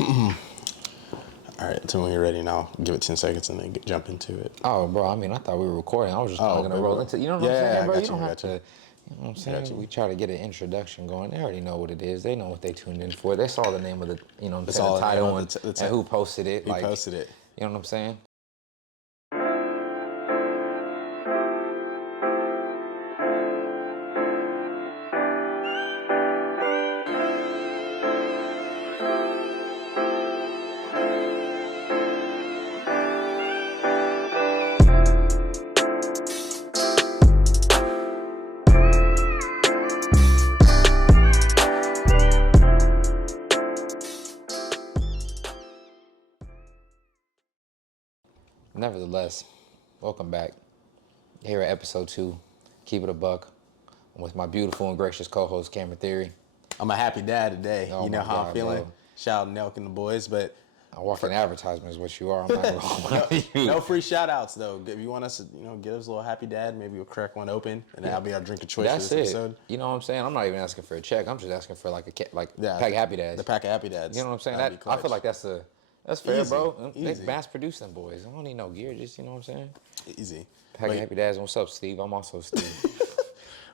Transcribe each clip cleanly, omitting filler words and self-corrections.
All right, tell me when you're ready now. Give it 10 seconds and then jump into it. Oh, bro, I mean, I thought we were recording. I was just kind of going to roll into You know what I'm saying, bro? You don't have to, you know what I'm saying? We try to get an introduction going. They already know what it is. They know what they tuned in for. They saw the name of the, you know what I'm saying, the title and who posted it. Who posted it. You know what I'm saying? Nevertheless, welcome back. Here at episode 2, Keep It a Buck, with my beautiful and gracious co-host, Cameron Theory. I'm a happy dad today. Oh you know how God, I'm feeling. Bro. Shout out Nelk and the boys, but a walking advertisement is what you are. I'm not gonna lie. No free shout outs though. If you want us to, give us a little happy dad, maybe we'll crack one open and that'll be our drink of choice for this episode. You know what I'm saying? I'm not even asking for a check. I'm just asking for like a pack of Happy Dads. The pack of Happy Dads. You know what I'm saying? I feel like that's fair, easy, bro. Easy. They mass produce them boys. I don't need no gear. Just, you know what I'm saying? Easy. Pack of Happy Dads. What's up, Steve? I'm also Steve.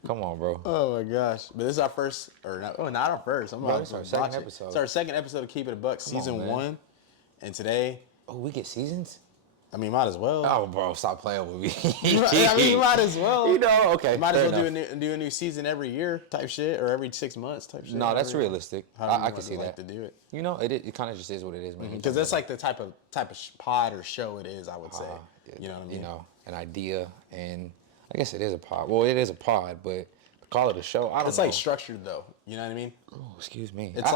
Come on, bro. Oh my gosh! But this is our first, or not our first. It's our second episode. It's our second episode of Keep It a Buck, season 1, and today. Oh, we get seasons? I mean, might as well. Oh, bro, stop playing with me. You might as well. Okay. Might as well do a new season every year type shit, or every 6 months type shit. No, that's realistic. I can see like that. To do it. It kind of just is what it is, man. Because that's like the type of pod or show it is. I would say. You know what I mean? You know, an idea, and I guess it is a pod. Well, it is a pod, but to call it a show, I don't know. It's like structured though. You know what I mean? Oh, excuse me. It's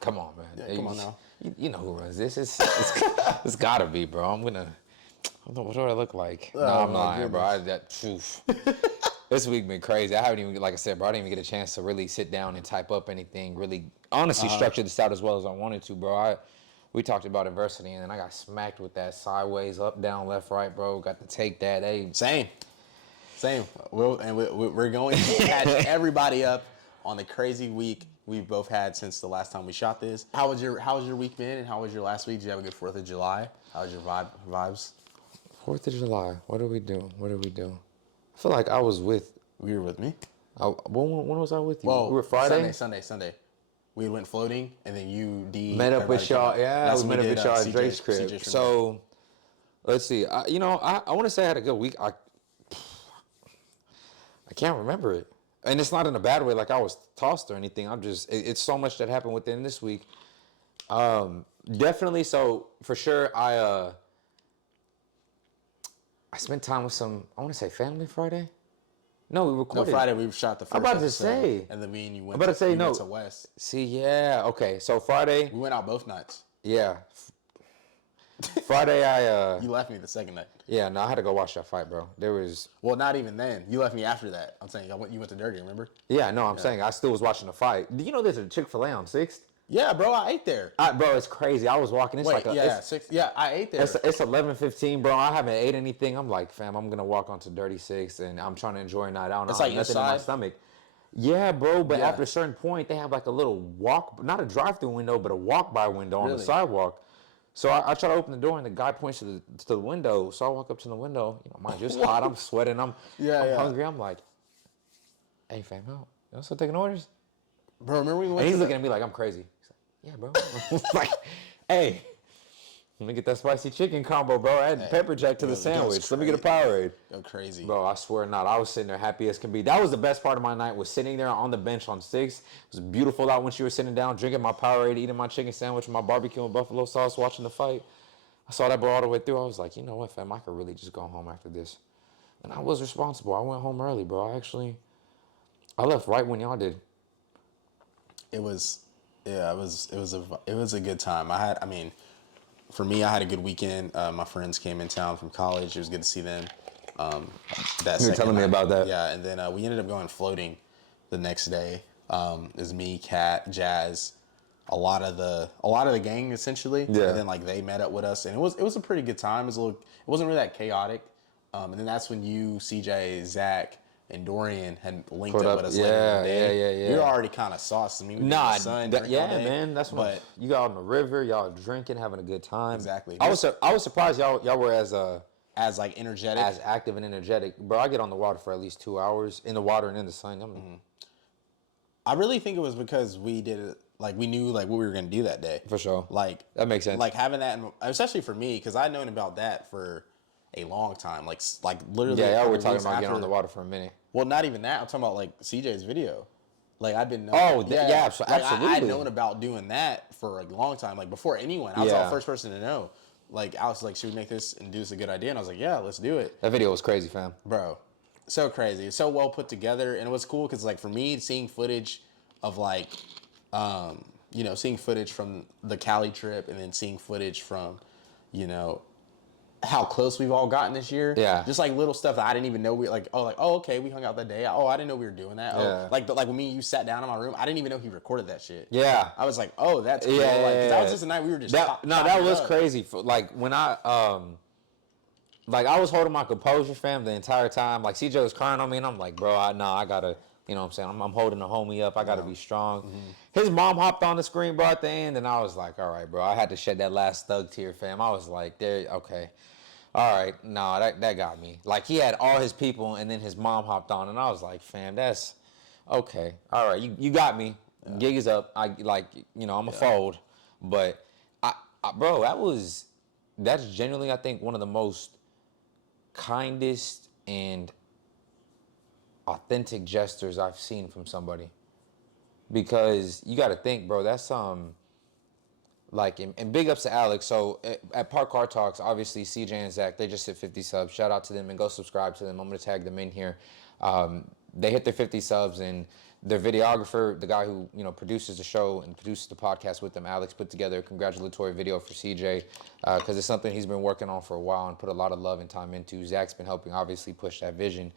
come on, man. Yeah, come on now. You know who runs this? It's gotta be, bro. I don't know what do I look like. No, I'm lying, bro. This week been crazy. I haven't even, like I said, bro, I didn't even get a chance to really sit down and type up anything, really honestly structure this out as well as I wanted to, bro. We talked about adversity, and then I got smacked with that sideways, up, down, left, right, bro. Got to take that. Same. We're going to catch everybody up on the crazy week we've both had since the last time we shot this. How was your week been, and how was your last week? Did you have a good 4th of July? How was your vibes? 4th of July. What did we do? I feel like I was with. You were with me? When was I with you? Well, we were Friday? Sunday. We went floating, and then you, met up with y'all. Yeah, we met up with y'all at Drake's crib. So, let's see. I want to say I had a good week. I can't remember it. And it's not in a bad way, like I was tossed or anything. It's so much that happened within this week. Definitely, so for sure, I spent time with some, I want to say family Friday. No, we recorded. No, Friday we shot the first I'm about to episode, say. And then me and you went, went to West. See, yeah, okay. So Friday. We went out both nights. Yeah. Friday, You left me the second night. Yeah, no, I had to go watch that fight, bro. Well, not even then. You left me after that. I'm saying you went to Dirty, remember? Yeah, no, I'm saying I still was watching the fight. Do you know there's a Chick-fil-A on 6th? Yeah, bro, I ate there. Bro, it's crazy. I was walking. I ate there. It's 11:15, bro. I haven't ate anything. I'm like, fam, I'm gonna walk onto Dirty 6, and I'm trying to enjoy a night out. It's like nothing in my stomach. Yeah, bro. But after a certain point, they have like a little not a drive-through window, but a walk-by window on the sidewalk. So I try to open the door, and the guy points to the window. So I walk up to the window. Mind you, it's hot. I'm sweating. I'm hungry. I'm like, hey, fam, you still taking orders? Bro, remember we went? And he's looking at me like I'm crazy. He's like, yeah, bro. Like, hey, let me get that spicy chicken combo, bro. I had pepper jack to the sandwich. Let me get a Powerade. Go crazy. Bro, I swear not. I was sitting there happy as can be. That was the best part of my night, was sitting there on the bench on 6. It was beautiful out when you were sitting down, drinking my Powerade, eating my chicken sandwich, my barbecue and buffalo sauce, watching the fight. I saw that bro all the way through. I was like, you know what, fam, I could really just go home after this. And I was responsible. I went home early, bro. I left right when y'all did. It was a good time. For me, I had a good weekend. My friends came in town from college. It was good to see them. You were telling me about that. Yeah, and then we ended up going floating the next day. It was me, Kat, Jazz, a lot of the gang essentially. Yeah. And then they met up with us, and it was a pretty good time. It wasn't really that chaotic. And then that's when you, CJ, Zach, and Dorian had linked Put up up- with us later in the day. yeah. We were already kind of sauced. I mean, we were in the sun, drinking all day, man. That's when but you got on the river, y'all drinking, having a good time. Exactly. I was surprised y'all were as like energetic. as active and energetic, bro. I get on the water for at least 2 hours in the water and in the sun. I really think it was because we did it, like we knew like what we were gonna do that day. For sure. Like That makes sense. Like having that, especially for me, because I'd known about that for a long time. Like literally. Yeah, a y'all couple were talking weeks about getting after- on the water for a minute. Well, not even that. I'm talking about like CJ's video. Like I've been. Absolutely. I'd known about doing that for a long time. Like before anyone, I was Yeah. the first person to know. Like I was like, should we make this and do this a good idea? And I was like, yeah, let's do it, That video was crazy, fam. bro. So crazy. It's so well put together, and it was cool because like for me, seeing footage of like, seeing footage from the Cali trip, and then seeing footage from, how close we've all gotten this year. Yeah. Just like little stuff that I didn't even know okay, we hung out that day. Oh, I didn't know we were doing that. Yeah. Oh, like when me and you sat down in my room, I didn't even know he recorded that shit. Yeah. I was like, oh, that's cool. Yeah, Like, 'cause yeah, that was yeah. just a night we were just That chopping was up. crazy. Like when I I was holding my composure, fam, the entire time. Like CJ was crying on me, and I'm like, bro, I gotta, you know what I'm saying? I'm holding the homie up. I gotta be strong. His mom hopped on the screen, bro, at the end, and I was like, all right, bro. I had to shed that last thug tear, fam. I was like, okay. All right, nah, that got me. Like he had all his people, and then his mom hopped on, and I was like, fam, that's okay. All right, you got me. Yeah. Gig is up. I'm a fold, but bro, that's genuinely, I think, one of the most kindest and authentic gestures I've seen from somebody. Because you got to think, bro, that's and big ups to Alex. So at Park Car Talks, obviously CJ and Zach, they just hit 50 subs. Shout out to them and go subscribe to them. I'm gonna tag them in here. They hit their 50 subs, and their videographer, the guy who produces the show and produces the podcast with them, Alex, put together a congratulatory video for CJ because it's something he's been working on for a while and put a lot of love and time into. Zach's been helping obviously push that vision,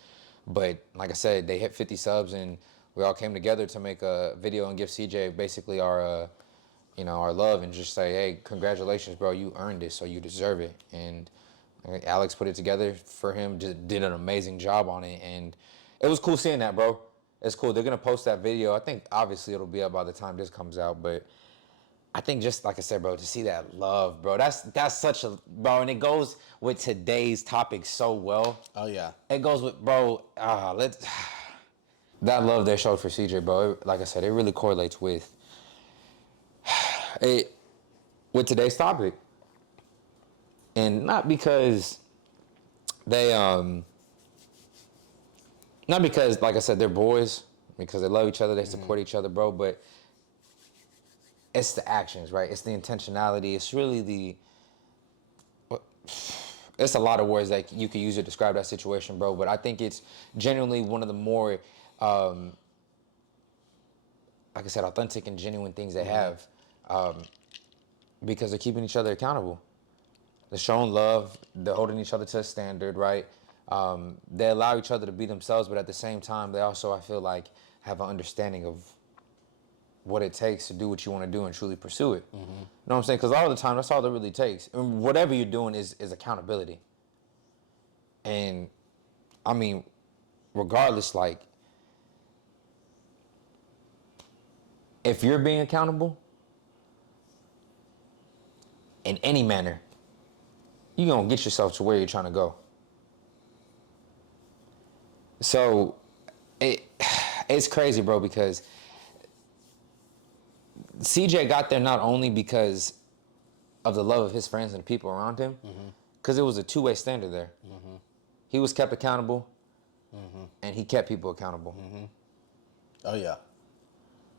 but like I said, they hit 50 subs, and we all came together to make a video and give CJ basically our love and just say, hey, congratulations, bro, you earned it, so you deserve it. And Alex put it together for him, just did an amazing job on it, and it was cool seeing that, bro. It's cool. They're gonna post that video. I think obviously it'll be up by the time this comes out, but I think just like I said, bro, to see that love, bro, that's such a, bro, and it goes with today's topic so well. Oh yeah. It goes with, bro, that love they showed for CJ, bro. Like I said, it really correlates with today's topic. And not because they not because, like I said, they're boys, because they love each other, they support each other, bro, but it's the actions, right? It's the intentionality. It's really it's a lot of words that you could use to describe that situation, bro, but I think it's genuinely one of the more, like I said, authentic and genuine things they have, because they're keeping each other accountable. They're showing love. They're holding each other to a standard, right? They allow each other to be themselves, but at the same time, they also, I feel like, have an understanding of what it takes to do what you want to do and truly pursue it. You know what I'm saying? Because all the time, that's all it really takes. And whatever you're doing is accountability. And, I mean, regardless, like, if you're being accountable in any manner, you're going to get yourself to where you're trying to go. So it's crazy, bro, because CJ got there not only because of the love of his friends and the people around him, because it was a two-way standard there. He was kept accountable, and he kept people accountable. Oh yeah.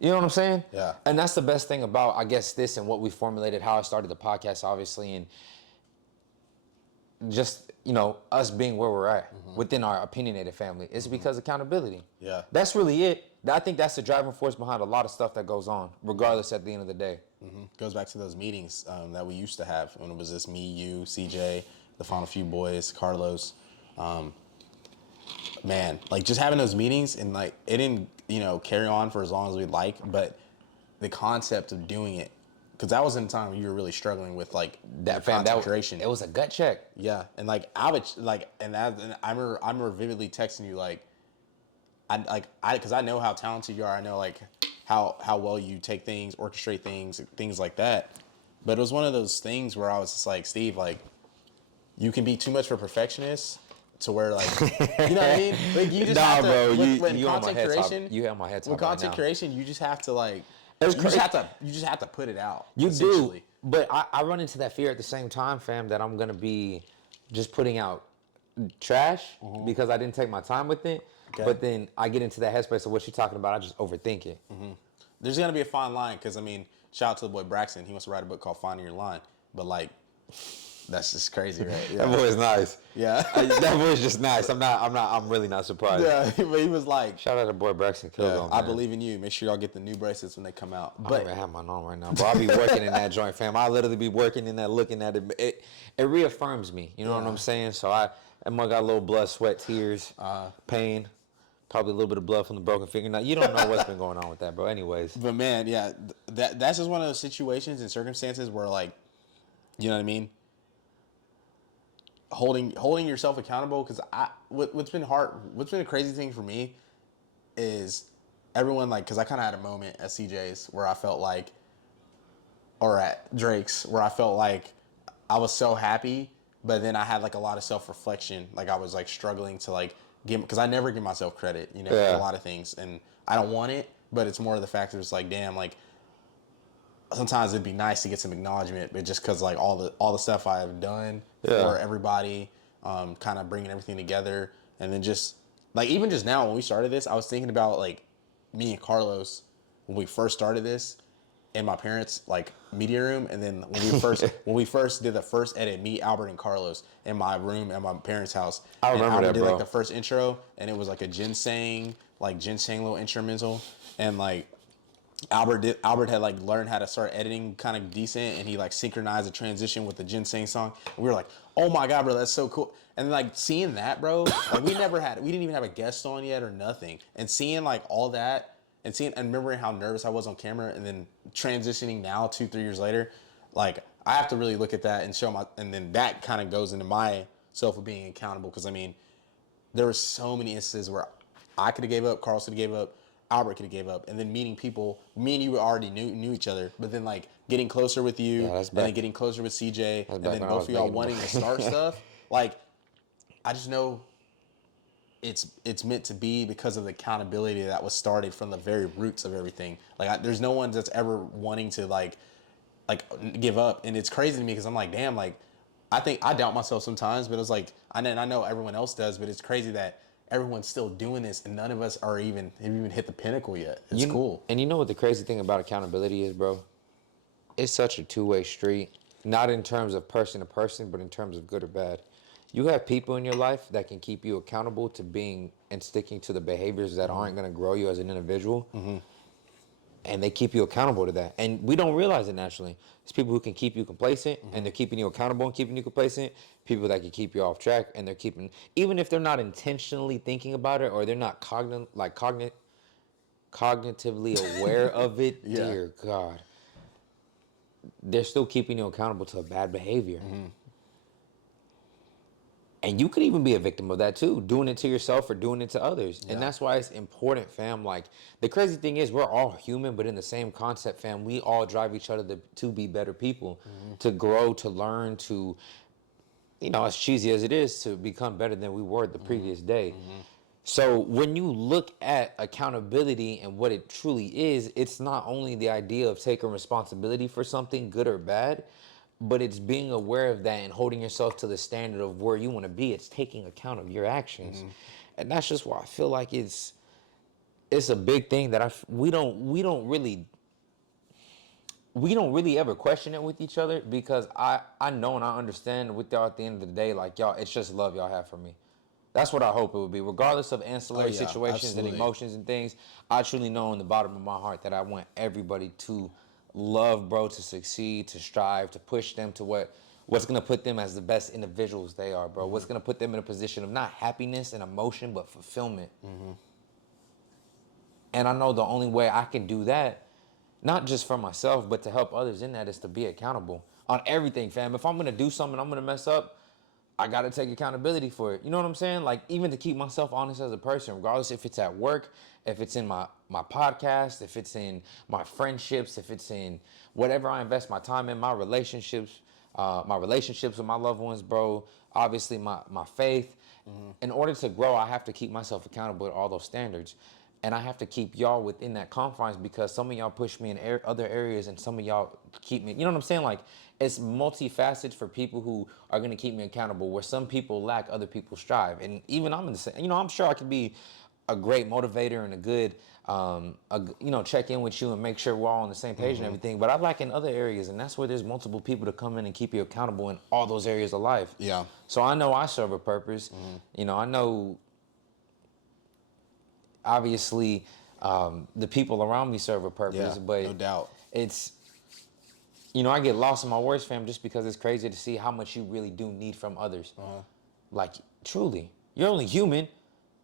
You know what I'm saying? Yeah. And that's the best thing about, I guess, this and what we formulated, how I started the podcast, obviously, and just, us being where we're at within our opinionated family. It's because accountability. Yeah. That's really it. I think that's the driving force behind a lot of stuff that goes on, regardless at the end of the day. Goes back to those meetings that we used to have when it was just me, you, CJ, the final few boys, Carlos. Man, like just having those meetings and like it didn't, carry on for as long as we'd like, but the concept of doing it, because that was in the time when you were really struggling with like that concentration. It was a gut check. Yeah, and like I would like, and I remember vividly texting you like, because I know how talented you are. I know like how well you take things, orchestrate things like that. But it was one of those things where I was just like, Steve, like, you can be too much of a perfectionist to where like, you know what I mean? Like you just have to. bro, When you on my content head top. creation, You have my head top with right content now. creation, you just have to like, It's you just crazy. have to put it out. You do, essentially. but I run into that fear at the same time, fam, that I'm gonna be just putting out trash because I didn't take my time with it. Okay. But then I get into that headspace of what you're talking about. I just overthink it. There's gonna be a fine line because I mean, shout out to the boy Braxton. He wants to write a book called Finding Your Line, but like, that's just crazy, right? Yeah. That boy's nice. Yeah. That boy's just nice. I'm really not surprised. Yeah, but he was like, Shout out to boy Braxton Kilgore, I man. believe in you. Make sure y'all get the new bracelets when they come out. I But don't even have mine on right now, bro. I be working in that joint, fam. I literally be working in that, looking at it. It reaffirms me. You know what I'm saying? So that mug got a little blood, sweat, tears, pain, probably a little bit of blood from the broken finger. Now you don't know what's been going on with that, bro. Anyways, But man, yeah, that's just one of those situations and circumstances where like, you know what I mean? Holding yourself accountable, because what's been a crazy thing for me is everyone, like, because I kind of had a moment at CJ's where I felt like, or at Drake's where I felt like I was so happy, but then I had like a lot of self-reflection. Like I was like struggling to like because I never give myself credit, for a lot of things, and I don't want it, but it's more of the fact that it's like, damn, like sometimes it'd be nice to get some acknowledgement, but just because like all the stuff I have done for everybody, kind of bringing everything together, and then just like even just now when we started this, I was thinking about like me and Carlos when we first started this in my parents' like media room, and then when we first did the first edit, me, Albert, and Carlos in my room at my parents' house. I remember Albert that, did bro. like the first intro, and it was like a ginseng little instrumental, and like Albert had like learned how to start editing kind of decent, and he like synchronized the transition with the ginseng song. And we were like, oh my god, bro, that's so cool. And like seeing that, bro, like we didn't even have a guest on yet or nothing, and seeing like all that. And remembering how nervous I was on camera, and then transitioning now 2-3 years later, like I have to really look at that and then that kind of goes into my self of being accountable. Because I mean, there were so many instances where I could have gave up, Carlos could have gave up, Albert could have gave up, and then meeting people, me and you already knew each other, but then like getting closer with you, and then getting closer with CJ, and then both of y'all wanting to start stuff, like I just know. It's meant to be because of the accountability that was started from the very roots of everything. Like there's no one that's ever wanting to like give up, and it's crazy to me because I'm like, damn, like I think I doubt myself sometimes, but it's like I know everyone else does, but it's crazy that everyone's still doing this and none of us have even hit the pinnacle yet. It's cool. And you know what the crazy thing about accountability is, bro? It's such a two-way street, not in terms of person to person, but in terms of good or bad. You have people in your life that can keep you accountable to being and sticking to the behaviors that aren't going to grow you as an individual. And they keep you accountable to that. And we don't realize it naturally. It's people who can keep you complacent and they're keeping you accountable and keeping you complacent. People that can keep you off track and they're keeping, even if they're not intentionally thinking about it or they're not cognitively aware of it, dear God, they're still keeping you accountable to a bad behavior. And you could even be a victim of that too, doing it to yourself or doing it to others. And that's why it's important, fam. Like, the crazy thing is we're all human, but in the same concept, fam, we all drive each other to be better people, to grow, to learn, to, as cheesy as it is, to become better than we were the previous day. So when you look at accountability and what it truly is, it's not only the idea of taking responsibility for something, good or bad, but it's being aware of that and holding yourself to the standard of where you want to be. It's taking account of your actions. And that's just why I feel like it's a big thing that we don't really ever question it with each other, because I know and I understand with y'all at the end of the day, like, y'all, it's just love y'all have for me. That's what I hope it would be. Regardless of ancillary situations and emotions and things, I truly know in the bottom of my heart that I want everybody to love, bro, to succeed, to strive, to push them to what's going to put them as the best individuals they are, bro. What's going to put them in a position of not happiness and emotion, but fulfillment. And I know the only way I can do that, not just for myself, but to help others in that, is to be accountable on everything, fam. If I'm going to do something, I'm going to mess up, I got to take accountability for it. You know what I'm saying? Like, even to keep myself honest as a person, regardless if it's at work, if it's in my podcast, if it's in my friendships, if it's in whatever I invest my time in, my relationships with my loved ones, bro, obviously my faith. In order to grow, I have to keep myself accountable to all those standards. And I have to keep y'all within that confines because some of y'all push me in other areas and some of y'all keep me, you know what I'm saying? Like, it's multifaceted for people who are going to keep me accountable, where some people lack, other people strive. And even I'm in the same, you know, I'm sure I could be a great motivator and a good, check in with you and make sure we're all on the same page and everything. But I lack in other areas, and that's where there's multiple people to come in and keep you accountable in all those areas of life. Yeah. So I know I serve a purpose. You know, I know, obviously, the people around me serve a purpose, but no doubt. It's, you know, I get lost in my words, fam, just because it's crazy to see how much you really do need from others. Like, truly, you're only human.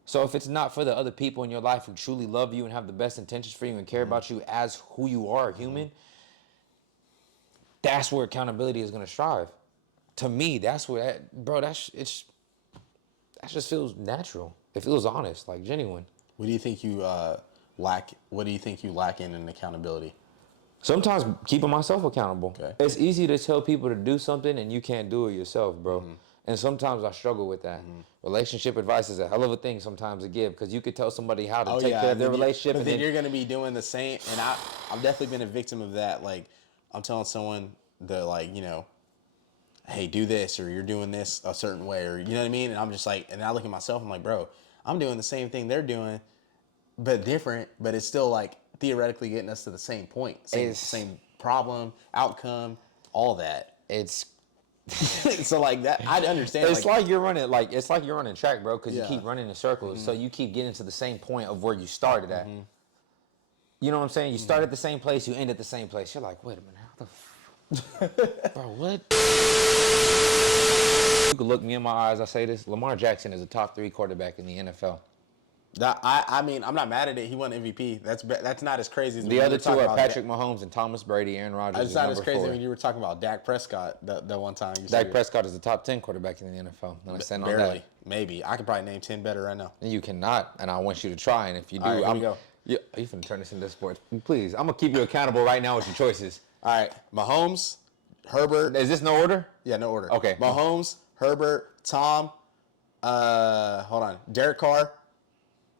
So if it's not for the other people in your life who truly love you and have the best intentions for you and care about you as who you are, a human, that's where accountability is going to strive. To me, that's where, that just feels natural. It feels honest, like genuine. What do you think you lack? What do you think you lack in accountability? Sometimes keeping myself accountable. Okay. It's easy to tell people to do something and you can't do it yourself, bro. And sometimes I struggle with that. Relationship advice is a hell of a thing sometimes to give, because you could tell somebody how to take care of their relationship. But then you're going to be doing the same. And I've definitely been a victim of that. Like, I'm telling someone that, like, you know, hey, do this, or you're doing this a certain way, or, you know what I mean? And I'm just like, and I look at myself, I'm like, bro, I'm doing the same thing they're doing, but different, but it's still like theoretically getting us to the same point, same problem, outcome, all that. It's so like that, I understand. It's like you're running track, bro, because you keep running in circles, so you keep getting to the same point of where you started at. You know what I'm saying? You start at the same place, you end at the same place. You're like, wait a minute, how the bro, what? You can look me in my eyes, I say this. Lamar Jackson is a top 3 quarterback in the NFL. I mean, I'm not mad at it. He won MVP. That's not as crazy as the other two are Patrick Mahomes and Thomas Brady. Aaron Rodgers. It's not as crazy when you were talking about Dak Prescott that one time. Dak Prescott is the top 10 quarterback in the NFL. And I stand on that. Maybe. I could probably name 10 better right now. You cannot, and I want you to try. And if you do, all right, here we go. You finna turn this into sports. Please, I'm gonna keep you accountable right now with your choices. All right, Mahomes, Herbert. Is this no order? Yeah, no order. Okay. Mahomes, Herbert, Tom. Hold on, Derek Carr.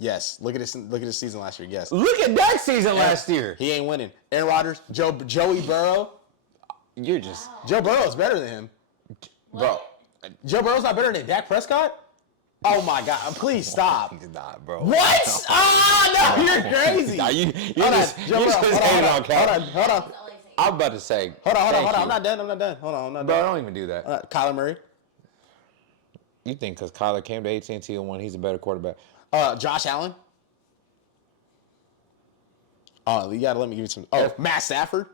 Yes. Look at his season last year. Yes. Look at that season last year. He ain't winning. Aaron Rodgers, Joey Burrow. Joe Burrow's better than him. Bro. Joe Burrow's not better than Dak Prescott? Oh my God. Please stop. He's not, bro. What? No. Oh, no, you're crazy. Nah, you just hated on Cal. Hold on. I'm about to say. Hold on. I'm not done. Hold on, I'm not bro, done. don't even do that. Kyler Murray. You think because Kyler came to AT&T and won, he's a better quarterback? Josh Allen. You gotta let me give you some. Matt Stafford.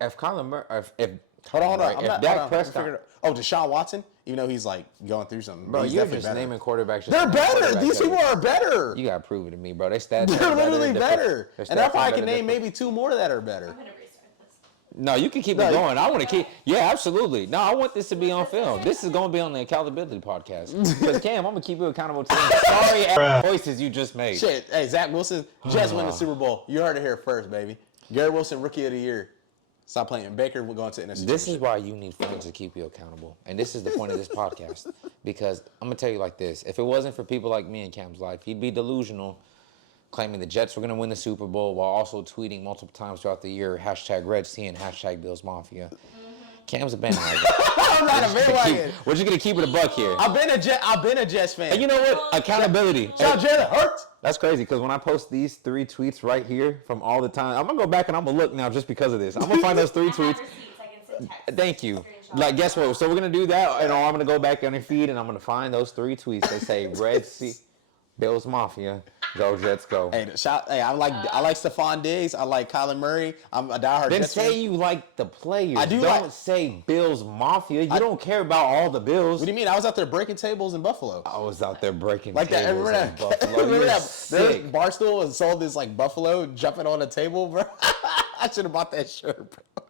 If Kyler Murray, if hold on. If Dak Prescott. Deshaun Watson. Even though he's like going through something. Bro, you're just naming quarterbacks. They're better. These people are better. You gotta prove it to me, bro. They stats. They're literally better. And that's why I can name maybe 2 more that are better. I'm gonna restart this. No, you can keep it going. I want to keep. Yeah, absolutely. No, I want this to be on film. This is gonna be on the accountability podcast. Because Cam, I'm gonna keep you accountable to the sorry ass choices you just made. Shit. Hey, Zach Wilson just won the Super Bowl. You heard it here first, baby. Garrett Wilson, Rookie of the Year. Stop playing. Baker, we're going to NFC. This is why you need friends to keep you accountable. And this is the point of this podcast. Because I'm going to tell you like this. If it wasn't for people like me in Cam's life, he'd be delusional, claiming the Jets were going to win the Super Bowl while also tweeting multiple times throughout the year, #RedSea and #BillsMafia. Cam's a bandwagon. I'm not a bandwagon. We're just going to keep it a buck here. I've been a Jets fan. And you know what? Accountability. Shout out Jalen Hurts. That's crazy, because when I post these 3 tweets right here from all the time, I'm going to go back and I'm going to look now just because of this. I'm going to find those 3 tweets. Thank you. Like, guess what? So we're going to do that, and I'm going to go back on your feed, and I'm going to find those 3 tweets. They say, Red Sea, Bills Mafia, go Jets, go. Hey, I like Stephon Diggs. I like Kyler Murray. I'm a diehard Then Jets say fan. you like the players. I do Don't like- say Bills Mafia. You don't care about all the Bills. What do you mean? I was out there breaking tables in Buffalo. I was out there breaking Like that. tables Remember in that? Buffalo. Remember You're that? sick. Barstool and sold this like Buffalo jumping on a table, bro. I should have bought that shirt, bro.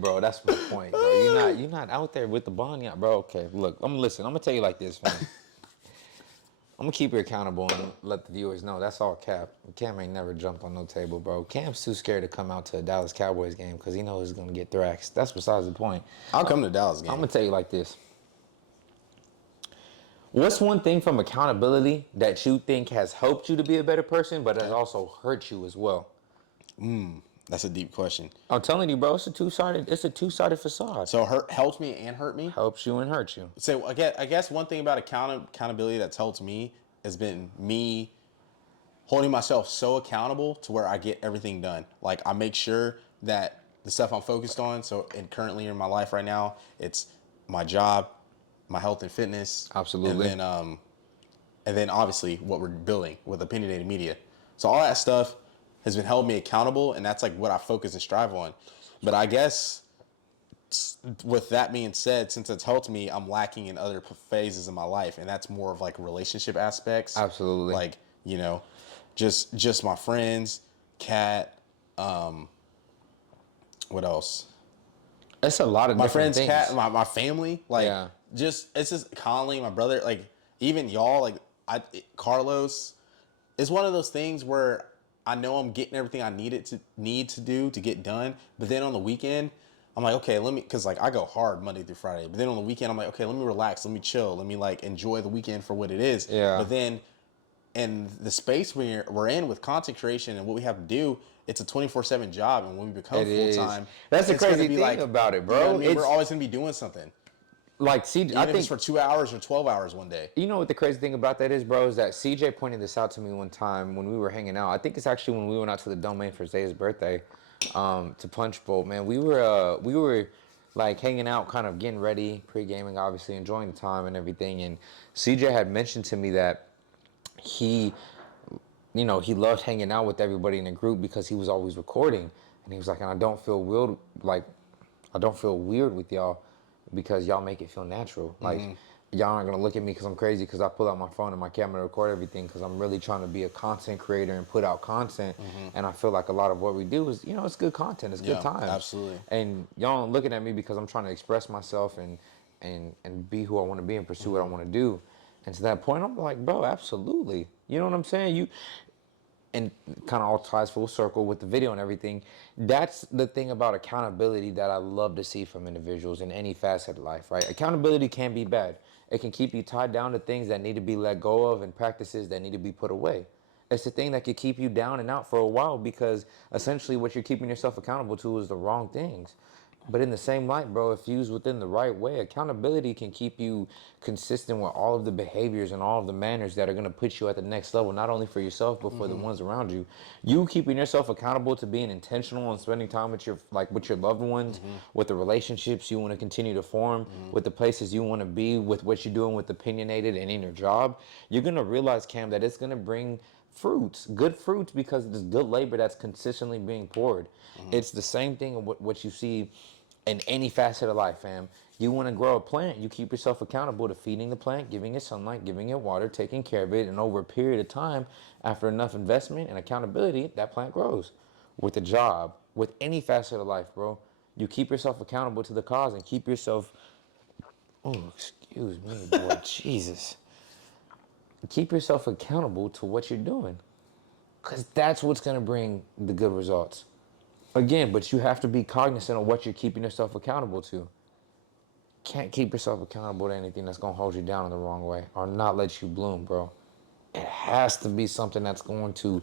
Bro? That's my point, bro. You're not out there with the bond yet, bro. Okay, look, I'm gonna tell you like this, man. I'm gonna keep you accountable and let the viewers know that's all Cap. Cam ain't never jumped on no table, bro. Cam's too scared to come out to a Dallas Cowboys game because he knows he's gonna get thrashed. That's besides the point. I'll come to Dallas game. I'm gonna tell you like this. What's one thing from accountability that you think has helped you to be a better person, but has also hurt you as well? That's a deep question. I'm telling you, bro, it's a two-sided facade. So helped me and hurt me? Helps you and hurts you. So I guess one thing about accountability that's helped me has been me holding myself so accountable to where I get everything done. Like I make sure that the stuff I'm focused on, and currently in my life right now, it's my job, my health and fitness. Absolutely. And then obviously what we're building with Opinionated Media. So all that stuff has been held me accountable, and that's like what I focus and strive on. But I guess with that being said, since it's helped me, I'm lacking in other phases of my life, and that's more of like relationship aspects. Absolutely. Like, you know, just my friends, Kat, what else? It's a lot of My different friends, things. Kat, my family, like Yeah. it's just Colleen, my brother, like even y'all, like Carlos. It's one of those things where I know I'm getting everything I need to do to get done, but then on the weekend, I'm like, okay, because like I go hard Monday through Friday, but then on the weekend, I'm like, okay, let me relax, let me chill, let me like enjoy the weekend for what it is. Yeah. But then, in the space we're in with content creation and what we have to do, it's a 24/7 job, and when we become full time, That's the it's gonna crazy be thing like, about it, you bro. know what I mean? It's We're always gonna be doing something, like CJ. even I if think it's for 2 hours or 12 hours one day. you know what the crazy thing about that is, bro, is that CJ pointed this out to me one time when we were hanging out. I think it's actually when we went out to the Domain for Zay's birthday, to Punch Bowl. Man, we were like hanging out, kind of getting ready, pre-gaming, obviously enjoying the time and everything. And CJ had mentioned to me that he loved hanging out with everybody in the group because he was always recording. And he was like, and I don't feel weird with y'all because y'all make it feel natural. Like, y'all aren't gonna look at me because I'm crazy because I pull out my phone and my camera to record everything because I'm really trying to be a content creator and put out content. And I feel like a lot of what we do is, it's good content, it's good time. Absolutely. And y'all aren't looking at me because I'm trying to express myself and be who I want to be and pursue what I want to do. And to that point, I'm like, bro, absolutely. You know what I'm saying? And kind of all ties full circle with the video and everything. That's the thing about accountability that I love to see from individuals in any facet of life, right? Accountability can be bad. It can keep you tied down to things that need to be let go of and practices that need to be put away. It's the thing that could keep you down and out for a while because essentially what you're keeping yourself accountable to is the wrong things. But in the same light, bro, if used within the right way, accountability can keep you consistent with all of the behaviors and all of the manners that are going to put you at the next level, not only for yourself, but for the ones around you. You keeping yourself accountable to being intentional and spending time with your loved ones, with the relationships you want to continue to form, with the places you want to be, with what you're doing with Opinionated and in your job, you're going to realize, Cam, that it's going to bring good fruits because it's good labor that's consistently being poured. It's the same thing in what you see in any facet of life, fam. You want to grow a plant, you keep yourself accountable to feeding the plant, giving it sunlight, giving it water, taking care of it, and over a period of time, after enough investment and accountability, that plant grows. With a job, with any facet of life, bro, you keep yourself accountable to the cause and keep yourself, excuse me, boy, Jesus. Keep yourself accountable to what you're doing, because that's what's going to bring the good results. Again, but you have to be cognizant of what you're keeping yourself accountable to. Can't keep yourself accountable to anything that's going to hold you down in the wrong way or not let you bloom, bro. It has to be something that's going to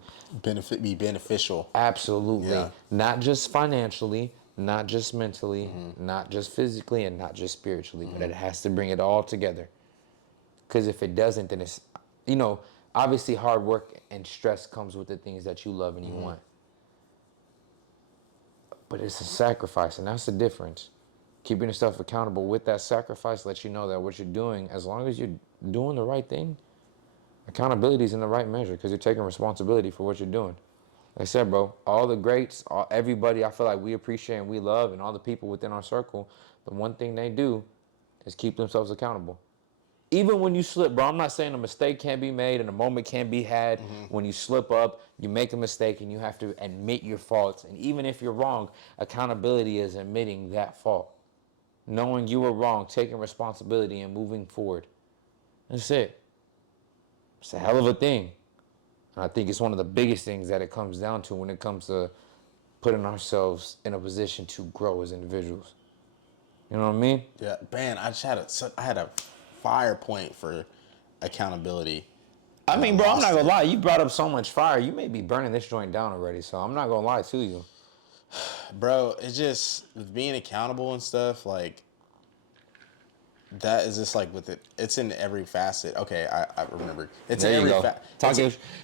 be beneficial. Absolutely. Yeah. Not just financially, not just mentally, not just physically, and not just spiritually, but it has to bring it all together. Because if it doesn't, then it's, obviously hard work and stress comes with the things that you love and you want. But it's a sacrifice, and that's the difference. Keeping yourself accountable with that sacrifice lets you know that what you're doing, as long as you're doing the right thing, accountability is in the right measure because you're taking responsibility for what you're doing. Like I said, bro, all the greats, everybody I feel like we appreciate and we love, and all the people within our circle, the one thing they do is keep themselves accountable. even when you slip, bro, I'm not saying a mistake can't be made and a moment can't be had. When you slip up, you make a mistake and you have to admit your faults. And even if you're wrong, accountability is admitting that fault. Knowing you were wrong, taking responsibility and moving forward. That's it. It's a hell of a thing. And I think it's one of the biggest things that it comes down to when it comes to putting ourselves in a position to grow as individuals. You know what I mean? Yeah, man, I had a fire point for accountability. I mean, bro, I'm not gonna lie. You brought up so much fire. You may be burning this joint down already, so I'm not gonna lie to you. Bro, it's just with being accountable and stuff, like that is just like with it. It's in every facet. Okay, I remember. It's There in you every go.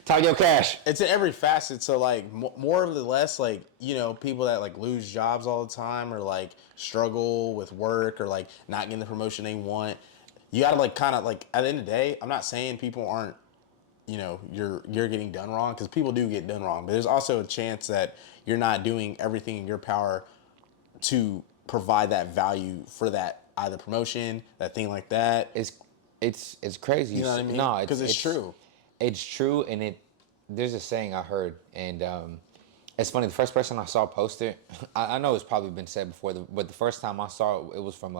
Talk your cash. It's in every facet. So like more or less, like, you know, people that like lose jobs all the time or like struggle with work or like not getting the promotion they want. You gotta like kind of like at the end of the day, I'm not saying people aren't, you know, you're getting done wrong, because people do get done wrong. But there's also a chance that you're not doing everything in your power to provide that value for that either promotion, that thing like that. It's crazy. You know what I mean? No, because it's true. It's true, and there's a saying I heard, and it's funny. The first person I saw post it, I know it's probably been said before, but the first time I saw it, it was from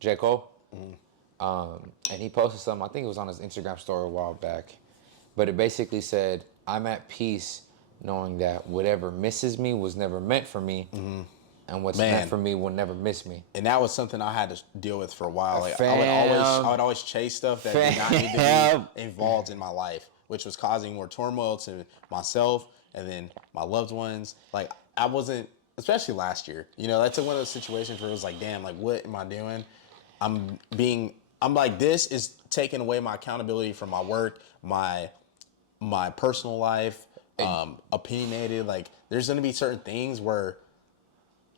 J. Cole, and he posted something. I think it was on his Instagram story a while back, but it basically said, "I'm at peace knowing that whatever misses me was never meant for me." And what's meant for me will never miss me. And that was something I had to deal with for a while. Like Fam. I would always chase stuff that did not need to be involved in my life, which was causing more turmoil to myself and then my loved ones. Like I wasn't, especially last year. You know, that's one of those situations where it was like, damn, like what am I doing? I'm like, this is taking away my accountability from my work, my personal life, opinionated. Like there's gonna be certain things where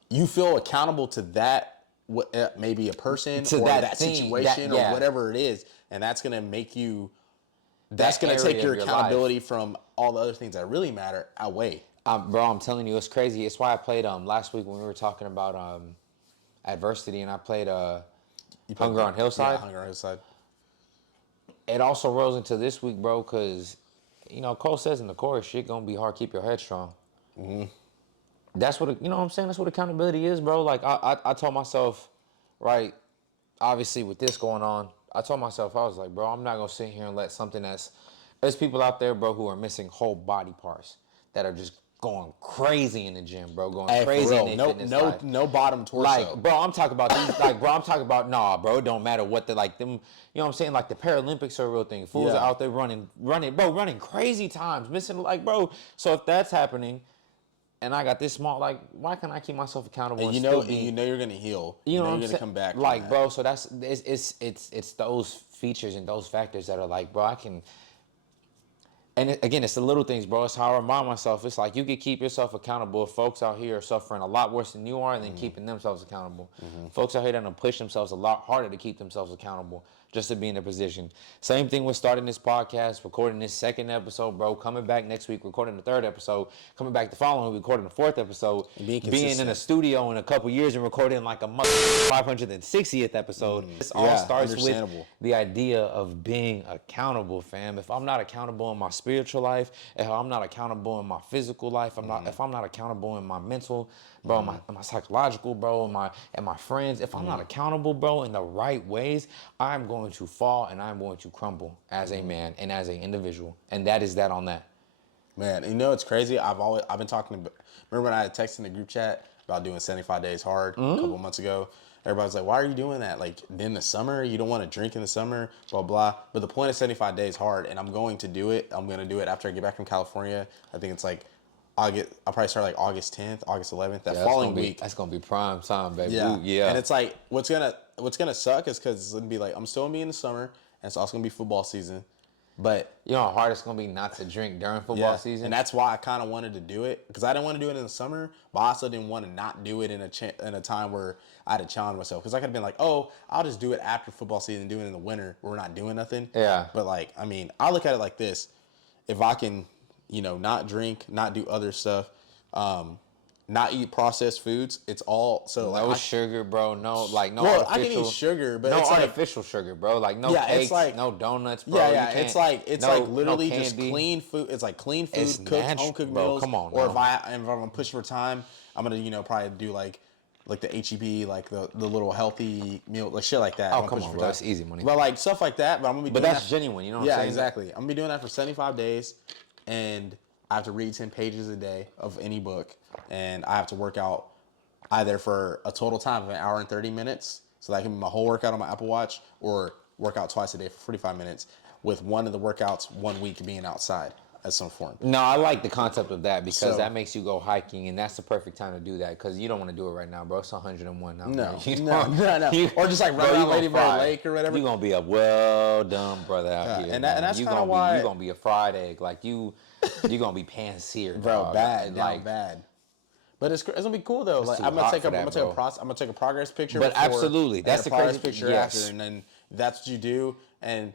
you feel accountable to that, maybe a person or that situation or whatever it is, and that's gonna make you. That's gonna take your accountability from all the other things that really matter away. Bro, I'm telling you, it's crazy. It's why I played last week when we were talking about adversity, and I played Hunger on Hillside. Yeah, Hunger on Hillside. It also rolls into this week, bro, because you know Cole says in the chorus, "Shit gonna be hard. Keep your head strong." That's what, you know what I'm saying? That's what accountability is, bro. Like, I told myself, right, obviously with this going on, I told myself, I was like, bro, I'm not going to sit here and let something there's people out there, bro, who are missing whole body parts that are just going crazy in the gym, bro, going crazy in their fitness life. No bottom torso. Like, bro, I'm talking about these, like, bro, I'm talking about, nah, bro, it don't matter what like, them, you know what I'm saying? Like, the Paralympics are a real thing. Fools are out there running, running crazy times, missing, like, bro, so if that's happening, and I got this small, like, why can't I keep myself accountable? And you know you're gonna heal. You know, you're gonna come back. Like, bro, so that's it's those features and those factors that are like, bro, I can. And again, it's the little things, bro. It's how I remind myself. It's like you can keep yourself accountable if folks out here are suffering a lot worse than you are, and then keeping themselves accountable. Folks out here that don't push themselves a lot harder to keep themselves accountable just to be in a position. Same thing with starting this podcast, recording this second episode, bro. Coming back next week, recording the third episode. Coming back the following week, recording the fourth episode. Being in a studio in a couple years and recording like a 560th episode. This all starts with the idea of being accountable, fam. If I'm not accountable in my spiritual life, if I'm not accountable in my physical life, if I'm not accountable in my mental, bro, my psychological, bro, and my friends, if I'm not accountable, bro, in the right ways, I'm going to fall and I'm going to crumble as a man and as an individual. And that is that on that. Man, you know it's crazy. I've been talking. Remember when I had texted in the group chat about doing 75 days hard a couple months ago? Everybody's like, why are you doing that? Like, in the summer, you don't want to drink in the summer, blah, blah. But the point of 75 days hard, and I'm going to do it. I'm going to do it after I get back from California. I think it's like, I'll probably start like August 10th, August 11th, that following week. That's going to be prime time, baby. Yeah. Yeah. And it's like, what's going to suck is because it's going to be like, I'm still going to be in the summer, and it's also going to be football season. But you know how hard it's going to be not to drink during football season? And that's why I kind of wanted to do it, because I didn't want to do it in the summer, but I also didn't want to not do it in a time where I had to challenge myself. Because I could have been like, oh, I'll just do it after football season, do it in the winter where we're not doing nothing. Yeah. But like, I mean, I look at it like this. If I can, you know, not drink, not do other stuff, not eat processed foods. It's all so No like sugar, bro. No, like no well, artificial. I can eat sugar, but no it's like artificial sugar, bro. Like no yeah, cakes, it's like no donuts, bro. yeah, You yeah. can't, It's no, like literally no just candy. clean food. It's like clean food, It's cooked natural, home cooked bro. meals. Come on, or now. if I'm pushing for time, I'm gonna probably do like the HEB, like the little healthy meal, like shit like that. Oh, I'm gonna come push on, for bro. time. It's easy money. But like stuff like that. But I'm gonna be But doing that's that. genuine. You know what Yeah, I'm saying? exactly. I'm gonna be doing that for 75 days, and I have to read 10 pages a day of any book, and I have to work out either for a total time of an hour and 30 minutes, so that can be my whole workout on my Apple Watch, or work out twice a day for 45 minutes, with one of the workouts 1 week being outside at some form. No, I like the concept of that because So- that makes you go hiking, and that's the perfect time to do that because you don't want to do it right now, bro. It's 101 now. No, You no, know? no. You- Or just like bro, run you around gonna Lady Bird fry. Lake or whatever. You're going to be a well done brother out Yeah, here. and man. that's You kinda gonna why- You're going to be a fried egg. Like, you're going to be pan-seared, Bro, dog. bad, Like, bad. But it's gonna be cool though. Like too I'm gonna hot take for I'm that, gonna take bro. I'm gonna take a progress picture. But before, absolutely, and that's a the progress crazy- picture yes. after, and then that's what you do. And